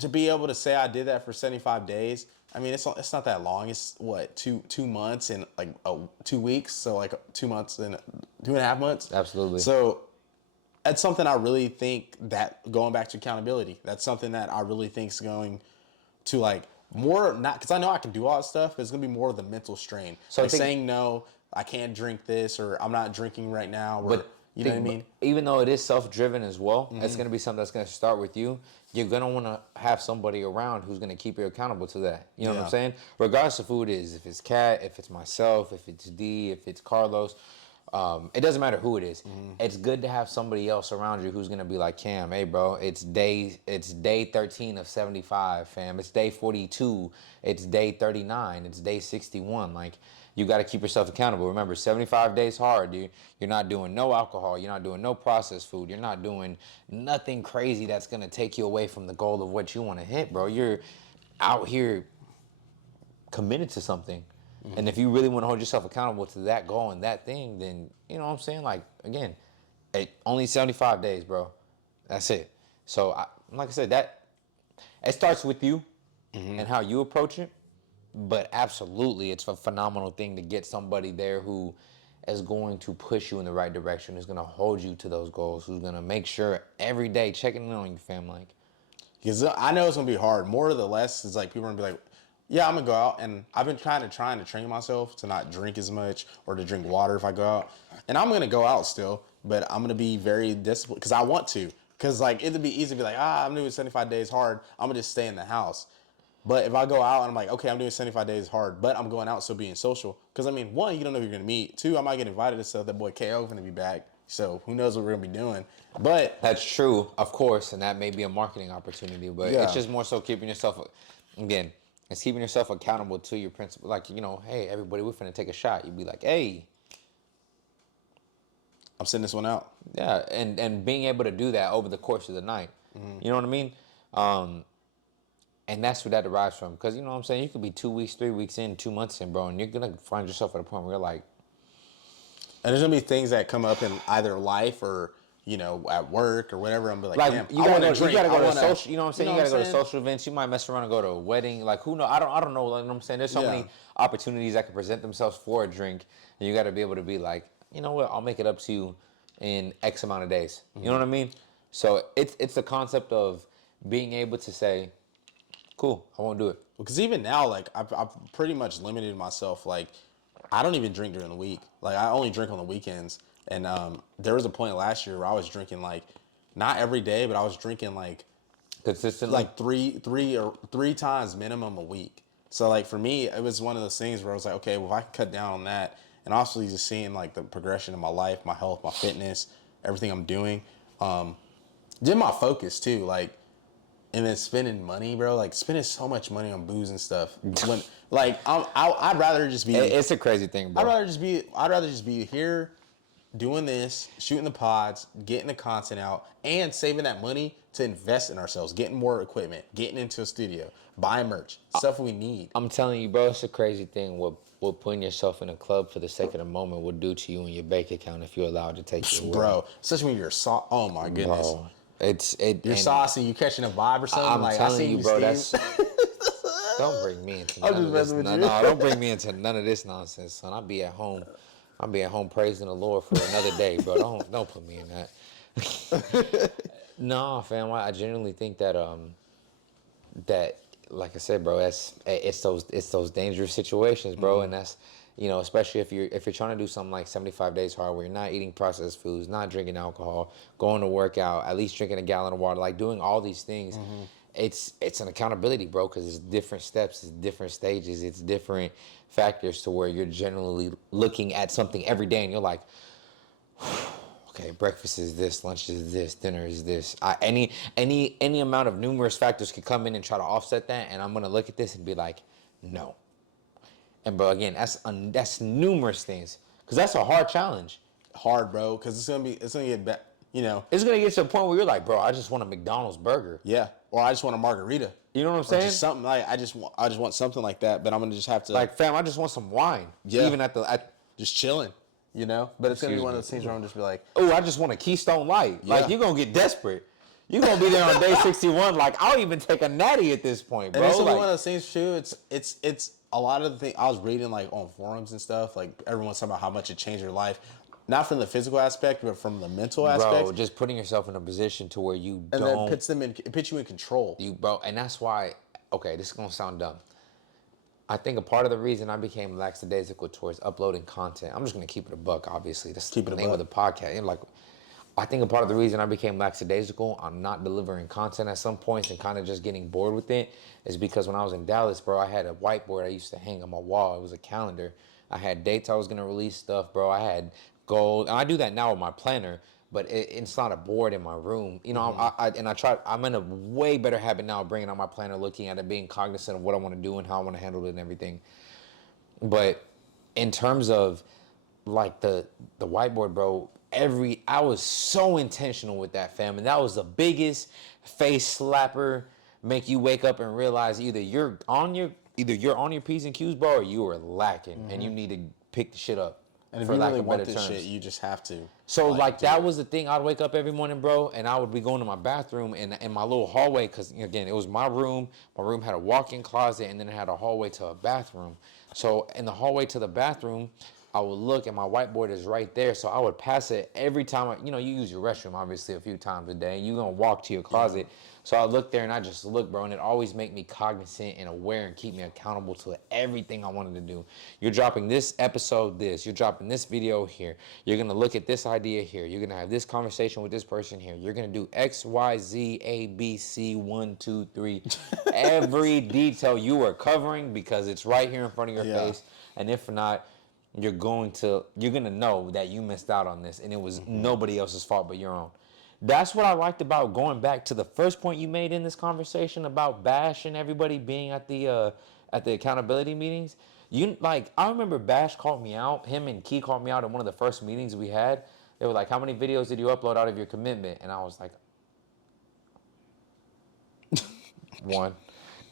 to be able to say I did that for 75 days, I mean it's not that long. It's what two months and like 2 weeks. So like 2 months and 2.5 months. Absolutely. So that's something I really think that going back to accountability. That's something that I really think is going to like more not because I know I can do all that stuff. But it's gonna be more of the mental strain. So Like think- saying no, I can't drink this, or I'm not drinking right now, or But you know what I mean. Even though it is self-driven as well, it's going to be something that's going to start with you. You're going to want to have somebody around who's going to keep you accountable to that. You know what I'm Yeah. saying? Regardless of who it is, if it's Kat, if it's myself, if it's D, if it's Carlos, it doesn't matter who it is. It's good to have somebody else around you who's going to be like, Cam, hey, bro, it's day 13 of 75, fam. It's day 42. It's day 39. It's day 61. Like, you got to keep yourself accountable. Remember, 75 days hard, dude. You're not doing no alcohol. You're not doing no processed food. You're not doing nothing crazy that's going to take you away from the goal of what you want to hit, bro. You're out here committed to something. And if you really want to hold yourself accountable to that goal and that thing, then, you know what I'm saying? Like, again, only 75 days, bro. That's it. So, like I said, that it starts with you and how you approach it. But absolutely, it's a phenomenal thing to get somebody there who is going to push you in the right direction, who's going to hold you to those goals, who's going to make sure every day checking in on you, fam. Like, Because I know it's gonna be hard. More or the less is like people are gonna be like, yeah, I'm gonna go out, and I've been trying to train myself to not drink as much or to drink water if I go out, and I'm gonna go out still, but I'm gonna be very disciplined because I want to. Because like it'd be easy to be like, I'm doing 75 days hard. I'm gonna just stay in the house. But if I go out and I'm like, okay, I'm doing 75 days hard, but I'm going out still being social. Because I mean, one, you don't know who you're gonna meet. Two, I might get invited to stuff. That boy KO gonna be back, so who knows what we're gonna be doing. But that's true, of course, and that may be a marketing opportunity, but Yeah. it's just more so keeping yourself, again, it's keeping yourself accountable to your principle. Like, you know, hey, everybody, we're finna take a shot. You'd be like, hey. I'm sending this one out. Yeah, and being able to do that over the course of the night. You know what I mean? And that's where that derives from. Because, you know what I'm saying? You could be 2 weeks, 3 weeks in, 2 months in, bro, and you're going to find yourself at a point where you're like... And there's going to be things that come up in either life or, you know, at work or whatever. I'm like, damn, you gotta go to social, social, you know what I'm saying? You gotta go to social events. You might mess around and go to a wedding. Like, who knows? I don't know. Like, you know what I'm saying? There's so many opportunities that can present themselves for a drink. And you got to be able to be like, you know what? I'll make it up to you in X amount of days. You know what I mean? So it's the concept of being able to say, cool, I won't do it. Because even now, like, I've pretty much limited myself. Like, I don't even drink during the week. Like, I only drink on the weekends. And there was a point last year where I was drinking, like, not every day, but I was drinking, like, consistently, like three times minimum a week. So, like, for me, it was one of those things where I was like, okay, well, if I can cut down on that, and also just seeing, like, the progression of my life, my health, my fitness, everything I'm doing, then my focus, too, like, and then spending money, bro, like, spending so much money on booze and stuff. When, like, I'd rather just be... It's a crazy thing, bro. I'd rather just be here doing this, shooting the pods, getting the content out, and saving that money to invest in ourselves, getting more equipment, getting into a studio, buying merch, stuff we need. I'm telling you, bro, it's a crazy thing what putting yourself in a club for the sake of the moment will do to you and your bank account if you're allowed to take your word. Bro, especially when you're oh my goodness. Bro, you're saucy, you catching a vibe or something. I'm like, telling I see you, bro, Steve. don't bring me into I'm none just of this. messing with No, you. don't bring me into none of this nonsense, son. I'll be at home I'm being home praising the Lord for another day, bro. Don't put me in that. No, fam. I genuinely think that that, like I said, bro, it's those dangerous situations, bro, and that's, especially if you're trying to do something like 75 days hard, where you're not eating processed foods, not drinking alcohol, going to work out, at least drinking a gallon of water, like doing all these things. It's an accountability, bro, because it's different steps, it's different stages, it's different factors to where you're generally looking at something every day and you're like, okay, breakfast is this, lunch is this, dinner is this. Any amount of numerous factors could come in and try to offset that, and I'm gonna look at this and be like, no. And bro, again, that's numerous things, because that's a hard challenge. Hard, bro, because it's gonna get back. It's gonna get to a point where you're like, bro, I just want a McDonald's burger. Yeah, or I just want a margarita. You know what I'm saying? Just something like I just want something like that, but I'm gonna just have to like, fam, I just want some wine. Yeah. Even at just chilling. But it's gonna be one of those things where I'm just be like, oh, I just want a Keystone Light. Yeah. Like, you're gonna get desperate. You're gonna be there on day 61. Like, I'll even take a natty at this point, bro. And it's like, one of those things too. It's a lot of the things I was reading like on forums and stuff. Like everyone's talking about how much it changed your life, not from the physical aspect, but from the mental aspect. Bro, just putting yourself in a position to where you and don't. then it puts you in control. Bro, and that's why. Okay, this is gonna sound dumb. I think a part of the reason I became lackadaisical towards uploading content, I'm just gonna keep it a buck, obviously. That's the name of the podcast. Like, I think a part of the reason I became lackadaisical on not delivering content at some points and kind of just getting bored with it is because when I was in Dallas, bro, I had a whiteboard I used to hang on my wall. It was a calendar. I had dates I was gonna release stuff, bro. I had goals. And I do that now with my planner, but it's not a board in my room. I'm in a way better habit now of bringing out my planner, looking at it, being cognizant of what I want to do and how I want to handle it and everything. But in terms of like the whiteboard, bro, I was so intentional with that, fam. And that was the biggest face slapper, make you wake up and realize either you're on your P's and Q's, bro, or you are lacking and you need to pick the shit up. And if you really want this shit, you just have to. So like that was the thing. I'd wake up every morning, bro, and I would be going to my bathroom and in my little hallway, because again, it was my room. My room had a walk-in closet, and then it had a hallway to a bathroom. So in the hallway to the bathroom, I would look, and my whiteboard is right there. So I would pass it every time. You use your restroom obviously a few times a day. You're gonna walk to your closet. Yeah. So I look there and I just look, bro, and it always make me cognizant and aware and keep me accountable to everything I wanted to do. You're dropping this episode, you're dropping this video here. You're gonna look at this idea here. You're gonna have this conversation with this person here. You're gonna do X, Y, Z, A, B, C, 1, 2, 3. Every detail you are covering, because it's right here in front of your face. And if not, you're gonna know that you missed out on this and it was nobody else's fault but your own. That's what I liked about going back to the first point you made in this conversation about Bash and everybody being at the accountability meetings. I remember Bash called me out. Him and Key called me out at one of the first meetings we had. They were like, "How many videos did you upload out of your commitment?" And I was like, 1.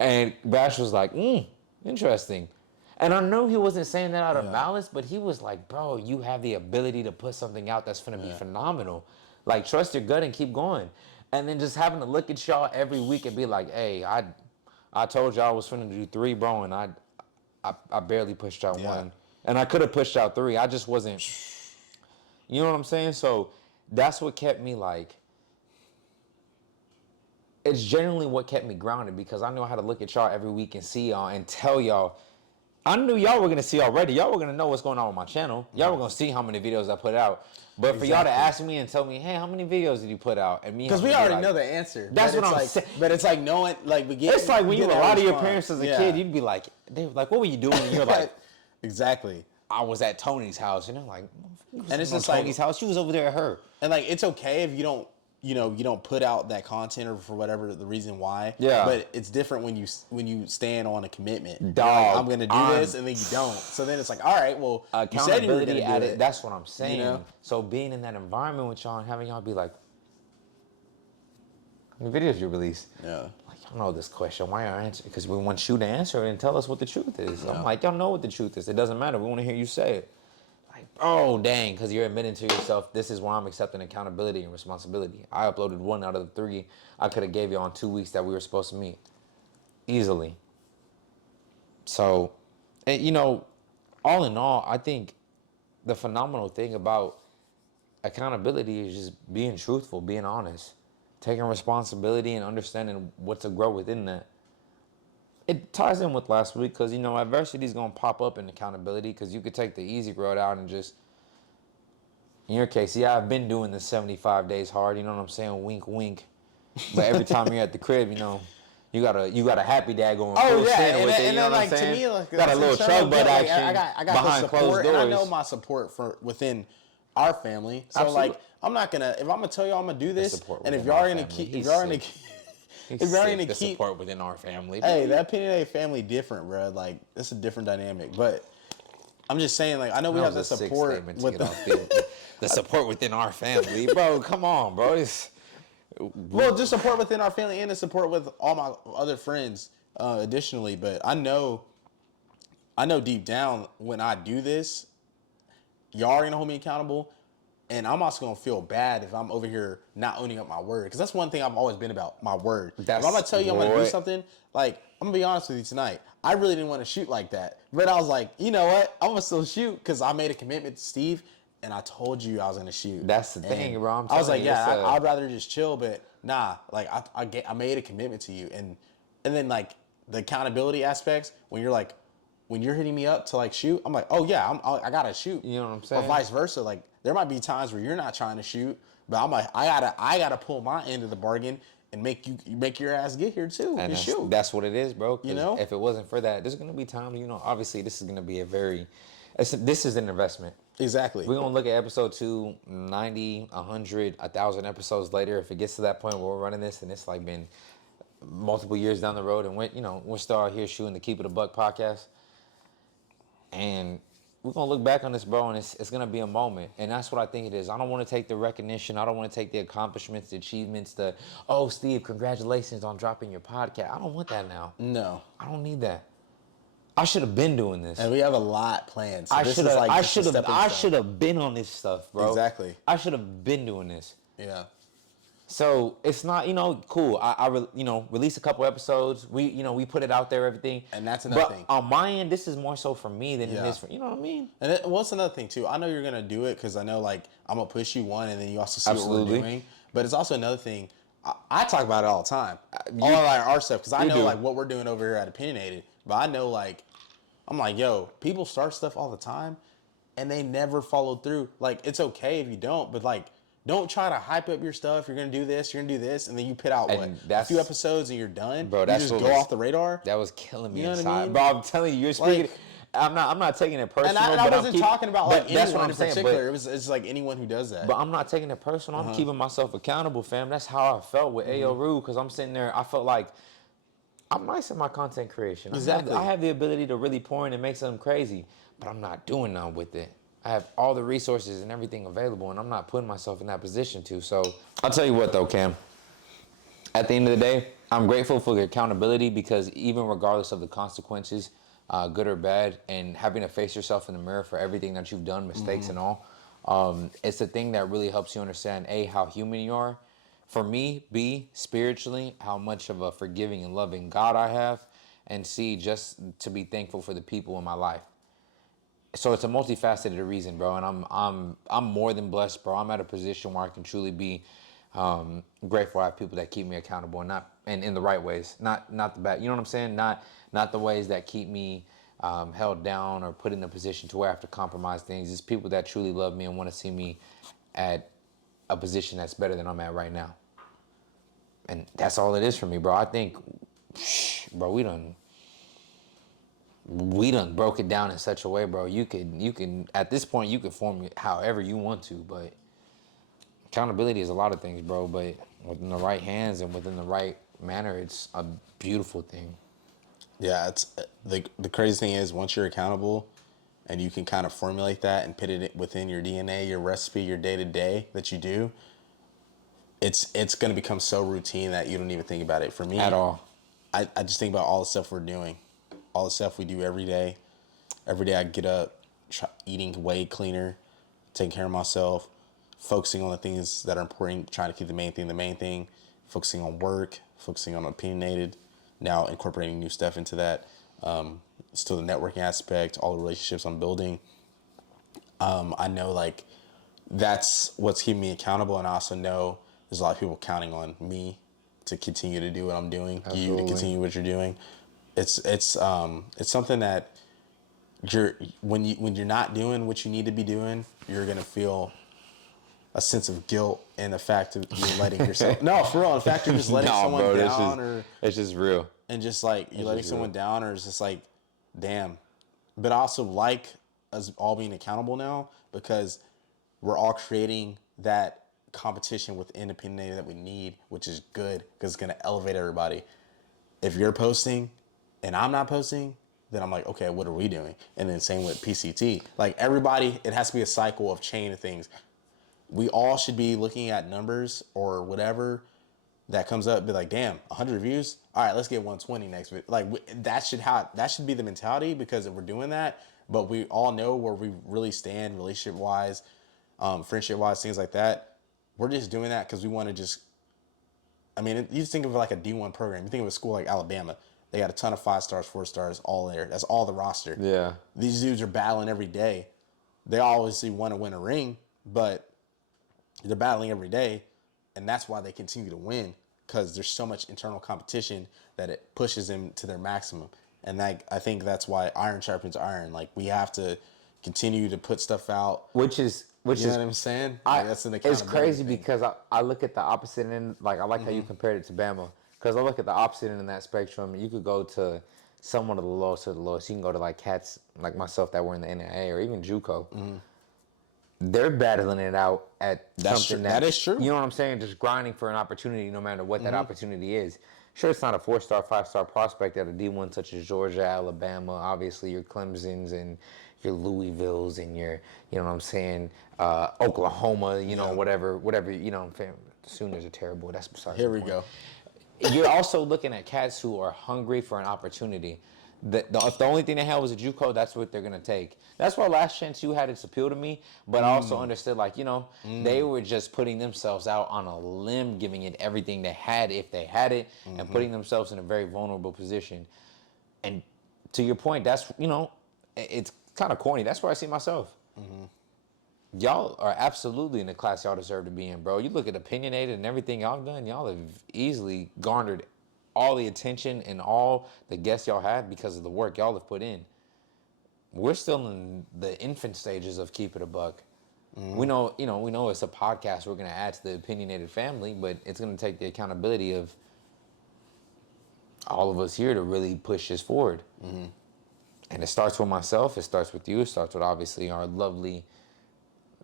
And Bash was like, interesting. And I know he wasn't saying that out of malice, but he was like, "Bro, you have the ability to put something out that's gonna be phenomenal. Like, trust your gut and keep going." And then just having to look at y'all every week and be like, "Hey, I told y'all I was finna do 3, bro, and I barely pushed out 1. And I could have pushed out 3. I just wasn't." You know what I'm saying? So that's what kept me like. It's generally what kept me grounded, because I know how to look at y'all every week and see y'all and tell y'all. I knew y'all were gonna see already. Y'all were gonna know what's going on with my channel. Y'all were gonna see how many videos I put out. But for y'all to ask me and tell me, "Hey, how many videos did you put out?" And me, because we already know the answer. That's what I'm saying. But it's like knowing, like, it's like when you lie to your parents as a kid, you'd be like, they were like, "What were you doing?" And you're like, "Exactly. I was at Tony's house." And they're like, "And it's just Tony's house. She was over there at her." And like, it's okay if you don't. You don't put out that content or for whatever the reason why. Yeah. But it's different when you stand on a commitment. Dog, like, I'm gonna do this, and then you don't. So then it's like, all right, well, you said you were gonna do it. That's what I'm saying. So being in that environment with y'all and having y'all be like, "How many videos you release?" Yeah. Like, y'all know this question. Why are you answering? Because we want you to answer it and tell us what the truth is. I'm like, y'all know what the truth is. It doesn't matter. We want to hear you say it. Like, oh, dang, because you're admitting to yourself, this is where I'm accepting accountability and responsibility. I uploaded 1 out of the 3 I could have gave you on 2 weeks that we were supposed to meet. Easily. So, and, all in all, I think the phenomenal thing about accountability is just being truthful, being honest, taking responsibility and understanding what to grow within that. It ties in with last week because, adversity is going to pop up in accountability because you could take the easy road out and just, in your case, yeah, I've been doing this 75 days hard, you know what I'm saying? Wink, wink. But every time you're at the crib, you got a happy dad going full send with it, you know what I'm saying? To me, like, got a little truck butt action I got behind the closed support, doors. and I know my support for within our family. So Absolutely. like, if I'm gonna tell y'all I'm gonna do this, and if within y'all our are gonna family. keep, He's if y'all are gonna sick. keep, He's if y'all are sick. gonna The keep, support within our family. hey, that opinionated family different, bro. Like, it's a different dynamic. But I'm just saying, like, I know we have the support with the support within our family, bro. Come on, bro. Well, just support within our family and the support with all my other friends, additionally. But I know deep down when I do this, y'all are gonna hold me accountable, and I'm also gonna feel bad if I'm over here not owning up my word. Because that's one thing I've always been about, my word. If I'm gonna tell you I'm gonna do something, like, I'm gonna be honest with you tonight. I really didn't want to shoot like that, but I was like, you know what? I'm gonna still shoot because I made a commitment to Steve. And I told you I was gonna shoot. That's the thing, bro. I was like, I'd rather just chill, but nah. Like I made a commitment to you, and then like the accountability aspects when you're hitting me up to like shoot, I'm like, oh yeah, I gotta shoot. You know what I'm saying? Or vice versa. Like there might be times where you're not trying to shoot, but I'm like, I gotta pull my end of the bargain and make your ass get here too. And shoot. That's what it is, bro. You know, if it wasn't for that, there's gonna be times. Obviously, this is gonna be this is an investment. Exactly. We're going to look at episode 2, 90, 100, 1,000 episodes later. If it gets to that point where we're running this and it's like been multiple years down the road and we're still out here shooting the Keep It a Buck podcast. And we're going to look back on this, bro, and it's going to be a moment. And that's what I think it is. I don't want to take the recognition. I don't want to take the accomplishments, the achievements, Steve, congratulations on dropping your podcast. I don't want that now. No. I don't need that. I should have been doing this. And we have a lot planned. So I should have been on this stuff, bro. Exactly. I should have been doing this. Yeah. So it's not, cool. I released a couple episodes. We put it out there, everything. And that's another thing. On my end, this is more so for me than it is for, you know what I mean? And what's another thing too? I know you're gonna do it because I know like I'm gonna push you one, and then you also see what we're doing. But it's also another thing. I talk about it all the time. All like our stuff because I know like what we're doing over here at Opinionated. But I know, like, I'm like, yo, people start stuff all the time, and they never follow through. Like, it's okay if you don't, but, like, don't try to hype up your stuff. You're going to do this, and then you put out, a few episodes, and you're done? Bro, you just go off the radar? That was killing me inside. What I mean? Bro, I'm telling you, you're speaking... Like, I'm not taking it personal. And I wasn't talking about, like, anyone in particular. It's like anyone who does that. But I'm not taking it personal. I'm keeping myself accountable, fam. That's how I felt with Ayo Rue, because I'm sitting there, I felt like... I'm nice in my content creation. Exactly. I have the ability to really pour in and make something crazy, but I'm not doing nothing with it. I have all the resources and everything available, and I'm not putting myself in that position to. So I'll tell you what, though, Cam. At the end of the day, I'm grateful for the accountability because even regardless of the consequences, good or bad, and having to face yourself in the mirror for everything that you've done, mistakes and all, it's the thing that really helps you understand, A, how human you are. For me, B, spiritually, how much of a forgiving and loving God I have, and C, just to be thankful for the people in my life. So it's a multifaceted reason, bro, and I'm more than blessed, bro. I'm at a position where I can truly be grateful I have people that keep me accountable and in the right ways, not the bad. You know what I'm saying? Not the ways that keep me held down or put in a position to where I have to compromise things. It's people that truly love me and want to see me at a position that's better than I'm at right now. And that's all it is for me, bro. I think, bro, we done broke it down in such a way, bro. You can at this point you can form it however you want to, but accountability is a lot of things, bro. But within the right hands and within the right manner, it's a beautiful thing. Yeah, it's the crazy thing is once you're accountable and you can kind of formulate that and put it within your DNA, your recipe, your day-to-day that you do, it's going to become so routine that you don't even think about it. For me, at all. I just think about all the stuff we're doing, all the stuff we do every day. Every day I get up, eating way cleaner, taking care of myself, focusing on the things that are important, trying to keep the main thing, focusing on work, focusing on Opinionated, now incorporating new stuff into that. Still the networking aspect, all the relationships I'm building. I know like that's what's keeping me accountable, and I also know there's a lot of people counting on me to continue to do what I'm doing, you to continue what you're doing. It's something that when you're not doing what you need to be doing, you're gonna feel a sense of guilt and the fact that you're letting yourself for real. In fact, you're just letting someone down, it's just real. And just like you're letting someone down, or it's just like, damn. But I also like us all being accountable now because we're all creating that competition within Opinionated that we need, which is good because it's gonna elevate everybody. If you're posting and I'm not posting, then I'm like, okay, what are we doing? And then same with PCT. Like everybody, it has to be a cycle of chain of things. We all should be looking at numbers or whatever that comes up, be like, damn, 100 views. All right, let's get 120 next week. Like that should be the mentality, because if we're doing that, but we all know where we really stand relationship wise, friendship wise, things like that. We're just doing that because we want to just. I mean, you just think of it like a D1 program. You think of a school like Alabama. They got a ton of 5 stars, 4 stars, all there. That's all the roster. Yeah. These dudes are battling every day. They obviously want to win a ring, but they're battling every day, and that's why they continue to win, because there's so much internal competition that it pushes them to their maximum. And I think that's why iron sharpens iron. Like, we have to continue to put stuff out. Which is what I'm saying? That's an it's crazy thing. because I look at the opposite end. Like, I like how you compared it to Bama, because I look at the opposite end of that spectrum. You could go to someone of the lowest of the lowest. You can go to like cats like myself that were in the NAA or even JUCO. They're battling it out at something that is true. You know what I'm saying? Just grinding for an opportunity, no matter what that opportunity is. Sure, it's not a 4-star, 5-star prospect at a D1 such as Georgia, Alabama. Obviously, your Clemsons and your Louisvilles and your, you know what I'm saying, Oklahoma. You know, whatever. You know, the Sooners are terrible. That's besides. Here we go. You're also looking at cats who are hungry for an opportunity. If the only thing they had was a JUCO, that's what they're going to take. That's why Last Chance U had its appeal to me, but I also understood, like, you know, they were just putting themselves out on a limb, giving it everything they had if they had it, and putting themselves in a very vulnerable position. And to your point, that's, you know, it's kind of corny. That's where I see myself. Y'all are absolutely in the class y'all deserve to be in, bro. You look at Opinionated and everything y'all done, y'all have easily garnered all the attention and all the guests y'all had because of the work y'all have put in. We're still in the infant stages of Keep It a Buck. We know it's a podcast we're going to add to the Opinionated family, but it's going to take the accountability of all of us here to really push this forward. And it starts with myself, it starts with you, it starts with obviously our lovely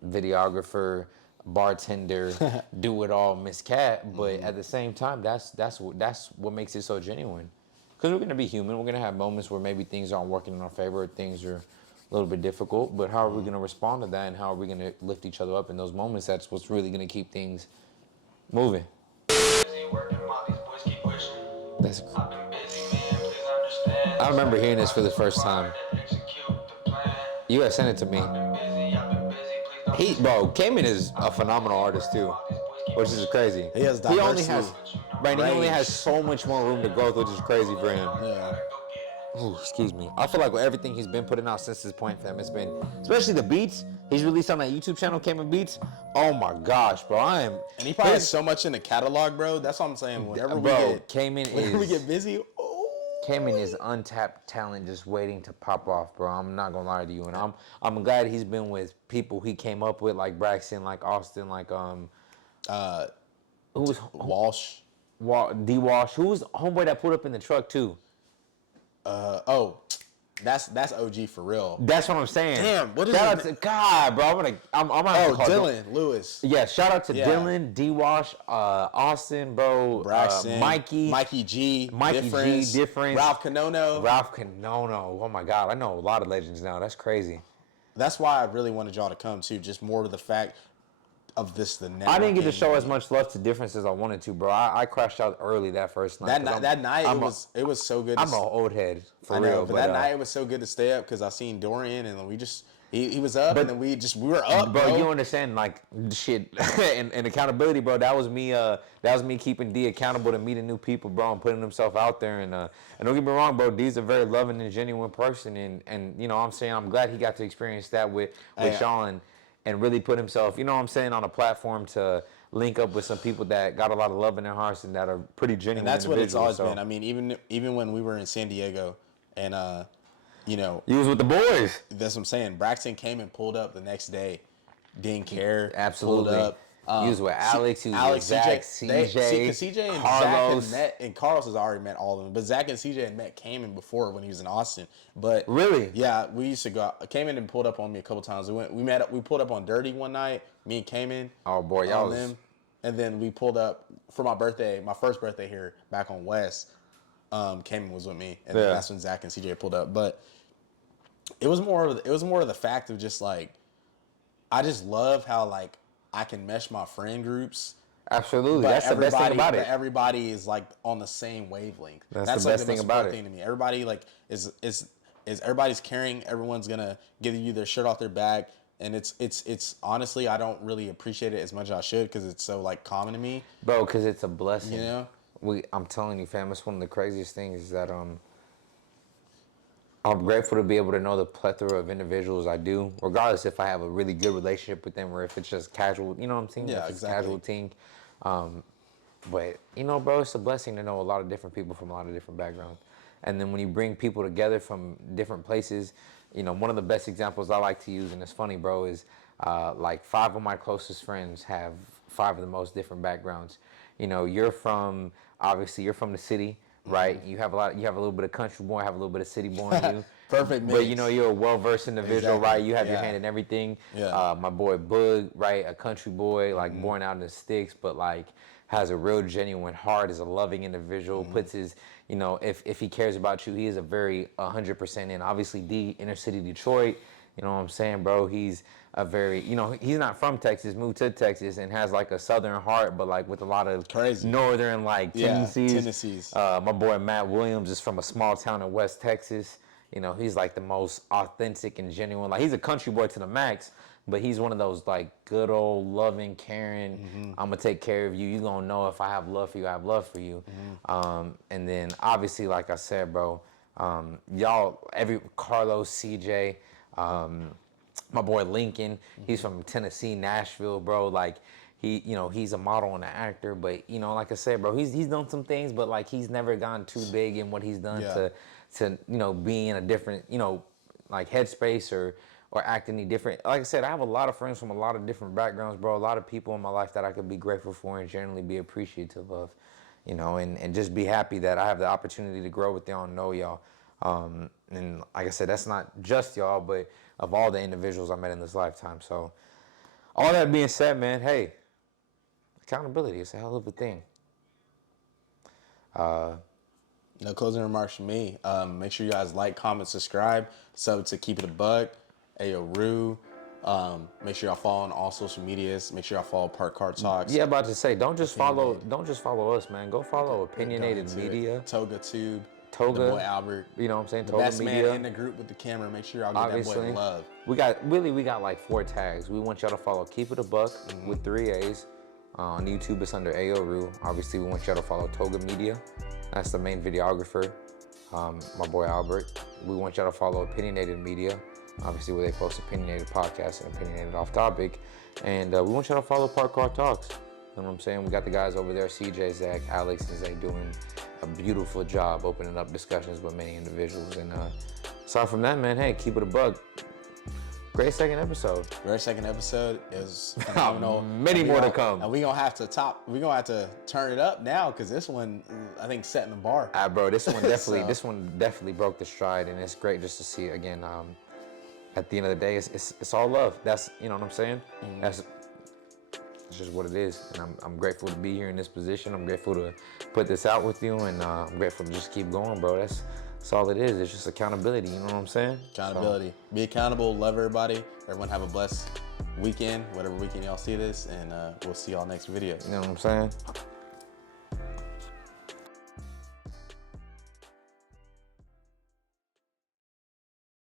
videographer, bartender, do it all, Miss Cat. But at the same time, that's what makes it so genuine. Because we're gonna be human. We're gonna have moments where maybe things aren't working in our favor, or things are a little bit difficult. But how are we gonna respond to that, and how are we gonna lift each other up in those moments? That's what's really gonna keep things moving. I remember hearing this for the first time. You had sent it to me. Cayman is a phenomenal artist too, which is crazy. He only has so much more room to growth, which is crazy for him. Yeah. Ooh, excuse me. I feel like with everything he's been putting out since this point, fam, it's been, especially the beats he's released on that YouTube channel, Cayman Beats. Oh my gosh, bro, And he probably has so much in the catalog, bro. That's what I'm saying. Whenever we get busy. Cayman is untapped talent just waiting to pop off, bro. I'm not gonna lie to you, and I'm glad he's been with people he came up with, like Braxton, like Austin, like who was Walsh. D Walsh. Who was homeboy that put up in the truck too? That's OG for real. That's what I'm saying. Damn, what is shout out to God, bro. I'm gonna call Dylan Lewis. Yeah, shout out to Dylan, D Wash, Austin, bro, Braxton, Mikey G, Difference, Ralph Canono. Oh my God, I know a lot of legends now. That's crazy. That's why I really wanted y'all to come too. Just more to the fact of the network. I didn't get to show as much love to Difference as I wanted to, bro. I crashed out early that first night. That night it was so good. I'm an old head for real. But that night it was so good to stay up because I seen Dorian and we He was up, and then we were up, bro. You understand, like, shit, and accountability, bro. That was me keeping D accountable to meeting new people, bro, and putting himself out there. And don't get me wrong, bro. D's a very loving and genuine person, and you know what I'm saying, I'm glad he got to experience that with Sean, and really put himself, you know what I'm saying, on a platform to link up with some people that got a lot of love in their hearts and that are pretty genuine. And that's what it's always been. I mean, even when we were in San Diego, and you know, he was with the boys. That's what I'm saying. Braxton came and pulled up the next day. Didn't care. Absolutely. Pulled up. He was with Alex. He was with Zach, CJ, because CJ and Carlos. Zach had met, and Carlos has already met all of them. But Zach and CJ had met Cayman before when he was in Austin. But really, yeah, we used to go. Cayman and pulled up on me a couple times. We pulled up on Dirty one night. Me and Cayman. Oh boy, y'all was... them. And then we pulled up for my birthday, my first birthday here back on West. Cayman was with me, and then that's when Zach and CJ pulled up. But it was more of the fact of just like, I just love how like I can mesh my friend groups. Absolutely, that's the best thing about it. Everybody is like on the same wavelength. That's the best thing about it. Thing to me. Everybody like is everybody's caring. Everyone's gonna give you their shirt off their back, and it's honestly, I don't really appreciate it as much as I should because it's so like common to me, bro. Because it's a blessing. You know, I'm telling you, fam. It's one of the craziest things that I'm grateful to be able to know the plethora of individuals I do, regardless if I have a really good relationship with them or if it's just casual, you know what I'm saying? Yeah, if it's exactly. Casual team. But, you know, bro, it's a blessing to know a lot of different people from a lot of different backgrounds. And then when you bring people together from different places, you know, one of the best examples I like to use, and it's funny, bro, is like 5 of my closest friends have 5 of the most different backgrounds. You know, obviously you're from the city. Right, you have a little bit of country born, have a little bit of city born in you. Perfect mix. But you know, you're a well-versed individual, Exactly. right? You have your hand in everything. Yeah. My boy Boog, right, a country boy, like born out in the sticks, but like has a real genuine heart, is a loving individual, puts his, you know, if he cares about you, he is a very 100% in. Obviously, D, inner city Detroit, you know what I'm saying, bro? He's a very, you know, he's not from Texas, moved to Texas and has like a southern heart, but like with a lot of northern like tendencies. My boy Matt Williams is from a small town in West Texas. You know, he's like the most authentic and genuine. Like he's a country boy to the max, but he's one of those like good old loving, caring, I'm gonna take care of you. You gonna know if I have love for you, I have love for you. And then obviously, like I said, bro, Carlos, CJ, my boy Lincoln, he's from Tennessee, Nashville, bro. Like he's a model and an actor, but you know, like I said, bro, he's done some things, but like he's never gone too big in what he's done to you know, be in a different, you know, like headspace or act any different. Like I said, I have a lot of friends from a lot of different backgrounds, bro. A lot of people in my life that I could be grateful for and generally be appreciative of, you know, and just be happy that I have the opportunity to grow with y'all and know y'all. And like I said, that's not just y'all, but of all the individuals I met in this lifetime. So all that being said, man, hey, accountability is a hell of a thing. No closing remarks from me. Make sure you guys like, comment, subscribe, sub to Keep It a Buck, Ayo Rue. Make sure y'all follow on all social medias. Make sure y'all follow Park Car Talks. Yeah, about to say, don't just follow us, man. Go follow Opinionated Media. Toga Tube. The boy Albert. You know what I'm saying? The Toga best Media. man in the group with the camera. Make sure y'all give that boy love. We got like 4 tags. We want y'all to follow Keep It a Buck with 3 A's. On YouTube, it's under Ayo Rue. Obviously, we want y'all to follow Toga Media. That's the main videographer, my boy Albert. We want y'all to follow Opinionated Media, obviously where they post opinionated podcasts and opinionated off topic. And we want y'all to follow Park Car Talks. You know what I'm saying? We got the guys over there, CJ, Zach, Alex, and Zay doing a beautiful job opening up discussions with many individuals. And aside from that, man, hey, keep it a bug. Great second episode. It was phenomenal. Many more to come. And we're gonna have to turn it up now because this one, I think, setting the bar. Bro, this one definitely broke the stride, and it's great just to see it again. At the end of the day, it's all love. That's, you know what I'm saying? That's just what it is. And I'm grateful to be here in this position. I'm grateful to put this out with you, and I'm grateful to just keep going, bro. That's all it is. It's just accountability. You know what I'm saying? Accountability. So, be accountable. Love everybody. Everyone have a blessed weekend, whatever weekend y'all see this, and we'll see y'all next video. You know what I'm saying?